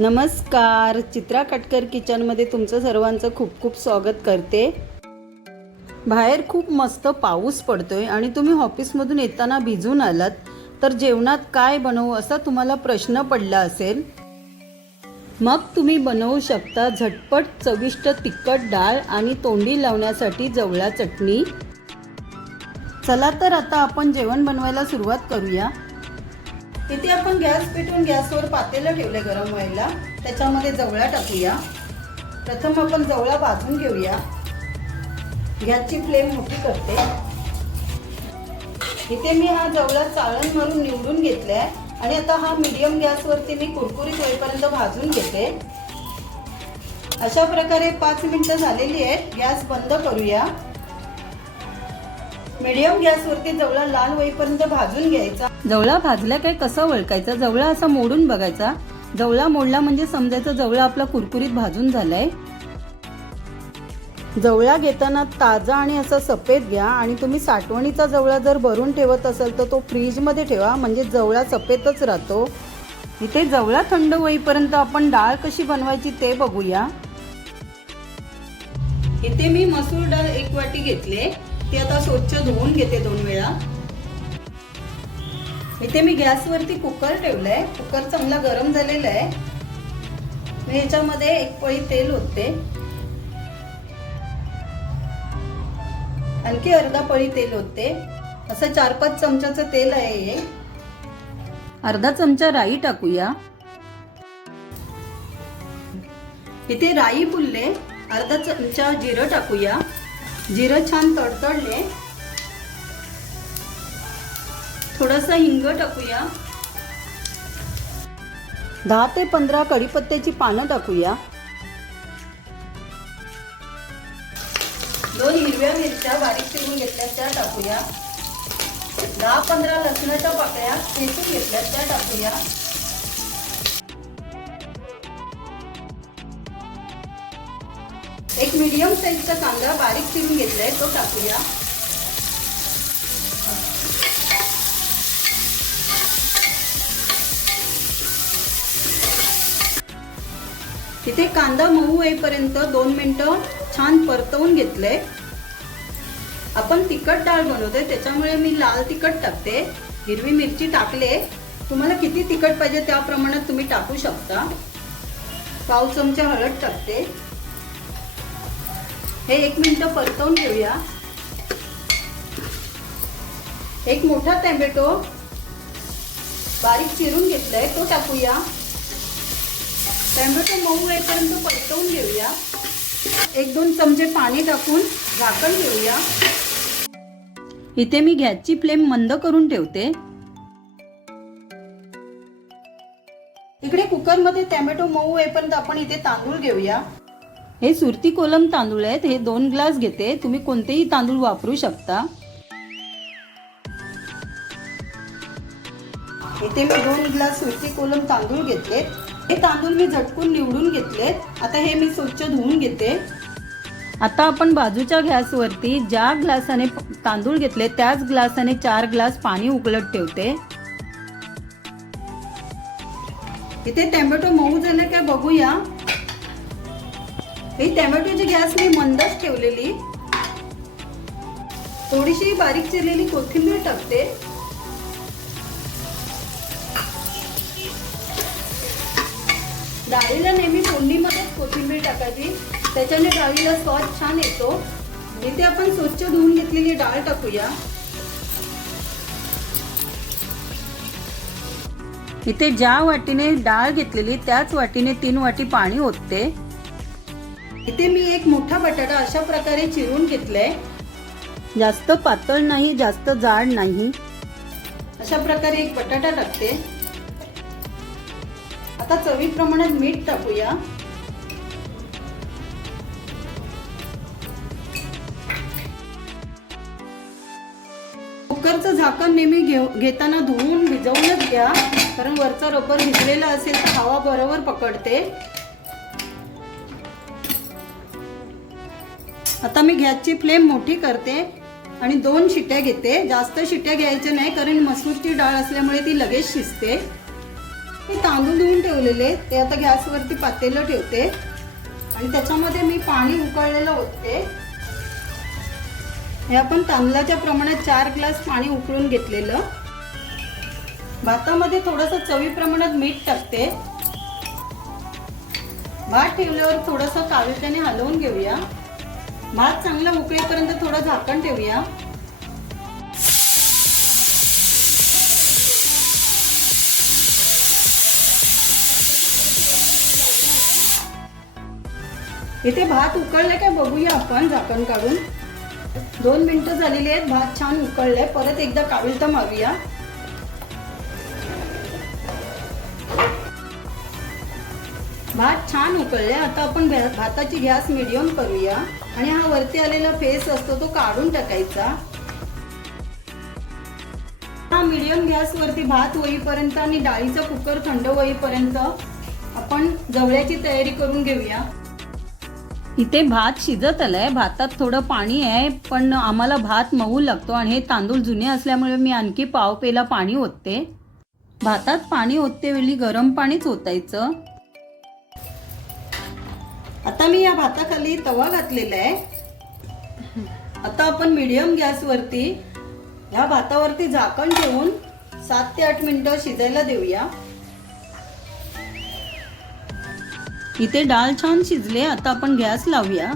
नमस्कार चित्रा कटकर किचनमध्ये तुमचं सर्वांचं खूप खूप स्वागत करते. बाहेर खूप मस्त पाऊस पडतोय आणि तुम्ही ऑफिसमधून येताना भिजून आलात तर जेवणात काय बनवू असा तुम्हाला प्रश्न पडला असेल? मग तुम्ही बनवू शकता झटपट चविष्ट तिखट डाळ आणि तोंडी लावण्यासाठी जवळा चटणी. चला तर आता आपण जेवण बनवायला सुरुवात करूया. इथे आपण गॅस पेटवून गॅसवर पातेलं ठेवलं गरम व्हायला. त्याच्यामध्ये जवळा टाकूया. प्रथम आपण जवळा भाजून घेऊया. गॅसची फ्लेम मोठी करते. इथे मी हा जवळा चाळण मारून निवडून घेतलाय. आणि आता हा मिडियम गॅसवरती मी कुरकुरीत होईपर्यंत भाजून घेते. अशा प्रकारे पाच मिनिटं झालेली आहेत. गॅस बंद करूया. मीडियम गॅसवरती जवळा लाल होईपर्यंत भाजून घ्यायचा. जवळा भाजला काय कसा ओळखायचा जवळा असा मोडून बघायचा. जवळा मोडला म्हणजे समजायचं जवळा आपला कुरकुरीत भाजून झालाय. जवळा घेताना ताजा आणि असा सफेद घ्या आणि तुम्ही साठवणीचा जवळा जर भरून ठेवत असाल तर तो फ्रीजमध्ये ठेवा म्हणजे जवळा सफेदच राहतो. इथे जवळा थंड होईपर्यंत आपण डाळ कशी बनवायची ते बघूया. इथे मी मसूर डाळ एक वाटी घेतले. ती आता स्वच्छ धुवून घेते दोन वेळा. इथे मी गॅसवरती कुकर ठेवलाय. कुकर चांगला गरम झालेला आहे. मी ह्याच्यामध्ये एक पळी तेल होते आणखी अर्धा पळी तेल होते असं चार पाच चमच्याचं तेल आहे हे. अर्धा चमचा राई टाकूया. इथे राई फुलले. अर्धा चमचा जिरं टाकूया. जिरं छान तडतडले. थोडासा हिंग टाकूया. दहा ते पंधरा कढीपत्त्याची पानं टाकूया. दोन हिरव्या मिरच्या बारीक चिरून घेतल्या त्या टाकूया. दहा पंधरा लसणाच्या पाकळ्या ठेचून घेतल्या त्या टाकूया. एक मीडियम साईजचा कांदा बारीक चिरून घेतलाय तो टाकूया. तिथे कांदा मऊ येईपर्यंत दोन मिनिटं छान परतवून घेतलंय. आपण तिखट डाळ बनवतोय त्याच्यामुळे मी लाल तिखट टाकते. हिरवी मिरची टाकले. तुम्हाला किती तिखट पाहिजे त्या प्रमाणात तुम्ही टाकू शकता. पाव चमचा हळद टाकते. हे एक मिनिट परतवून घेऊया. एक मोठा टॅमॅटो बारीक चिरून घेतलाय तो टाकूया. टॅमॅटो मऊ होईपर्यंत परतवून घेऊया. एक दोन चमचे पाणी टाकून झाकण घेऊया. इथे मी गॅसची फ्लेम मंद करून ठेवते. इकडे कुकरमध्ये टॅमॅटो मऊ होईपर्यंत आपण इथे तांदूळ घेऊया. हे सुरती कोलम तांदूळ आहेत. हे दोन ग्लास घेते. तुम्ही कोणतेही तांदूळ वापरू शकता. इथे मी दोन ग्लास सुरती कोलम तांदूळ घेतले हे तांदूळ मी झटकून निवडून घेतलेत आता हे मी स्वच्छ धुवून घेते. आता आपण बाजूच्या गॅसवरती ज्या ग्लासाने तांदूळ घेतले त्याच ग्लासाने चार ग्लास पाणी उकळत ठेवते. इथे टॅमॅटो मऊ झालं काय बघूया. ही टॅमॅटोची गॅस मी मंदच ठेवलेली. थोडीशी बारीक चिरलेली कोथिंबीर टाकते. डाळीला नेहमी फोडणीमध्येच कोथिंबीर टाकायची. त्याच्याने डाळीला स्वाद छान येतो. इथे आपण स्वच्छ धुवून घेतलेली डाळ टाकूया. इथे ज्या वाटीने डाळ घेतलेली त्याच वाटीने तीन वाटी पाणी ओतते. इथे मी एक मोठा बटाटा अशा प्रकारे चिरून घेतलाय. जास्त पातळ नाही जास्त जाड नाही. अशा प्रकारे एक बटाटा टाकते. आता चवीप्रमाणे मीठ टाकूया. कुकरचं झाकण नेहमी घेऊ घेताना धुवून भिजवूनच घ्या. कारण वरचा रबर भिजलेला असेल तर हवा बरोबर पकडते. आता मी गॅसची फ्लेम मोठी करते आणि दोन शिट्या घेते. जास्त शिट्या घ्यायच्या नाही कारण मसूरची डाळ असल्यामुळे ती लगेच शिजते. हे तांदूळ धुवून ठेवलेले ते आता गॅसवरती पातेलं ठेवते. आणि त्याच्यामध्ये मी पाणी उकळलेलं ओतते. हे आपण तांदळाच्या प्रमाणात चार ग्लास पाणी उकळून घेतलेलं. भातामध्ये थोडंसं चवी प्रमाणात मीठ टाकते. भात ठेवल्यावर थोडंसं कावेट्याने हलवून घेऊया. भात चांगला उकळेपर्यंत थोडं झाकण ठेवूया. इथे भात उकळले काय बघूया आपण झाकण काढून. दोन मिनिटं झालेली आहेत भात छान उकळले. परत एकदा काविलता मारूया. भात छान उकळले. आता आपण भाताची गॅस मिडियम करूया. आणि हा वरती आलेला फेस असतो तो काढून टाकायचा. हा मिडियम गॅस वरती भात होईपर्यंत आणि डाळीचा कुकर थंड होईपर्यंत आपण जवळ्याची तयारी करून घेऊया. इथे भात शिजत आलाय भातात थोडं पाणी आहे पण आम्हाला भात मऊ लागतो आणि हे तांदूळ जुने असल्यामुळे मी आणखी पाव पेला पाणी ओतते. भातात पाणी ओतते वेळी गरम पाणीच ओतायचं. आता मी या भाताखाली तवा घातलेला आहे. आता आपण मीडियम गॅसवरती ह्या भातावरती झाकण ठेवून सात ते आठ मिनिटं शिजायला देऊया. इथे डाळ छान शिजले आता आपण गॅस लावूया.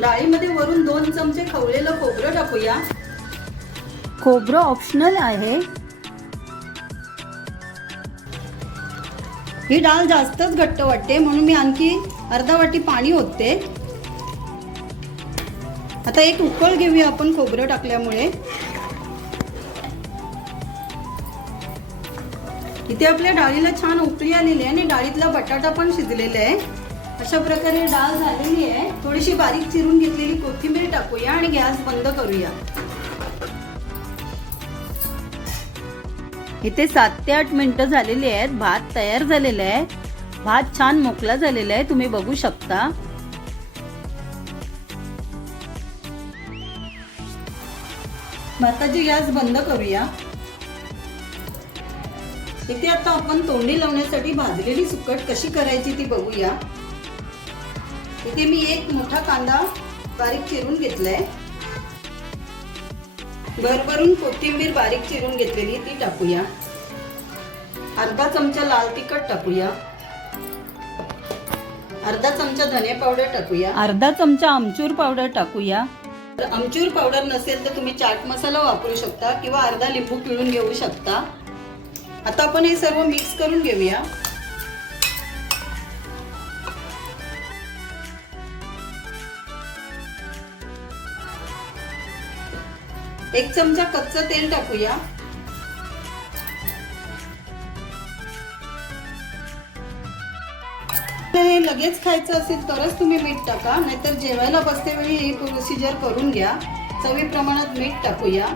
डाळीमध्ये वरून दोन चमचे खवलेलं खोबरं टाकूया. खोबरं ऑप्शनल आहे. ही डाळ जास्तच घट्ट वाटते म्हणून मी आणखी अर्धा वाटी पाणी ओतते. आता एक उकळ घेऊया आपण खोबरं टाकल्यामुळे. इथे आपल्या डाळीला छान उकळी आलेली आहे आणि डाळीतला बटाटा पण शिजलेला आहे. अशा प्रकारे डाळ झालेली आहे. थोडीशी बारीक चिरून घेतलेली कोथिंबीर टाकूया आणि गॅस बंद करूया. इथे सात ते आठ मिनटं झालेली आहेत. भात तयार झालेला आहे. भात छान मोकळा झालेला आहे. तुम्ही बघू शकता. भाताची गॅस बंद करूया. इथे आता आपण तोंडी लावण्यासाठी भाजलेली सुकट कशी करायची ती बघूया. इथे मी एक मोठा कांदा बारीक चिरून घेतलाय. भरभरून कोथिंबीर बारीक चिरून घेतलेली ती टाकूया. अर्धा चमचा लाल तिखट टाकूया. अर्धा चमचा धने पावडर टाकूया. अर्धा चमचा आमचूर पावडर टाकूया. जर आमचूर पावडर नसेल तर तुम्ही चाट मसाला वापरू शकता किंवा अर्धा लिंबू पिळून घेऊ शकता. आता आपण हे सर्व मिक्स करून घेऊया. एक चमचा कच्चं तेल टाकूया. तर हे लगेच खायचं असेल तरच तुम्ही मीठ टाका नाहीतर जेवायला बसते वेळी ही प्रोसिजर करून घ्या. चवी प्रमाणात मीठ टाकूया.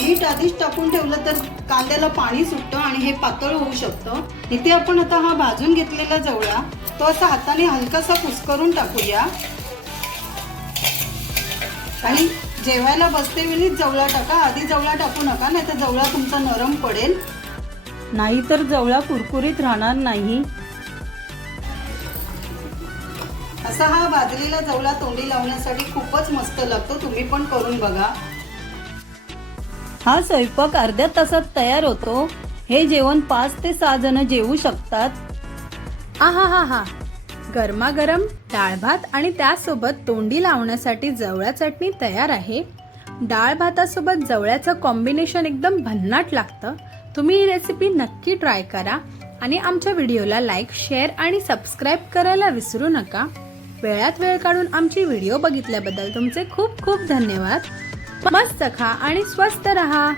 मीठ आधीच टाकून ठेवलं तर कांद्याला पाणी सुटतं आणि हे पातळ होऊ शकतं. इथे आपण आता हा भाजून घेतलेला जवळा तो असा हाताने हलकासा कुसकरून टाकूया. आणि जेवायला बसते वेळी जवळा टाका आधी जवळा टाकू नका नाही तर जवळा तुमचा नरम पडेल. नाहीतर जवळा कुरकुरीत राहणार नाही. असा हा भाजलेला जवळा तोंडी लावण्यासाठी खूपच मस्त लागतो तुम्ही पण करून बघा. हा स्वयंपाक अर्ध्या तासात तयार होतो. हे जेवण पाच ते सहा जण जेवू शकतात. आहा हा हा गरमागरम डाळ भात आणि त्यासोबत तोंडी लावण्यासाठी जवळा चटणी तयार आहे. डाळ भातासोबत जवळ्याचं कॉम्बिनेशन एकदम भन्नाट लागतं. तुम्ही ही रेसिपी नक्की ट्राय करा आणि आमच्या व्हिडिओला लाईक शेअर आणि सबस्क्राईब करायला विसरू नका. वेळात वेळ काढून आमची व्हिडिओ बघितल्याबद्दल तुमचे खूप खूप धन्यवाद. मस्त खा आणि स्वस्त रहा.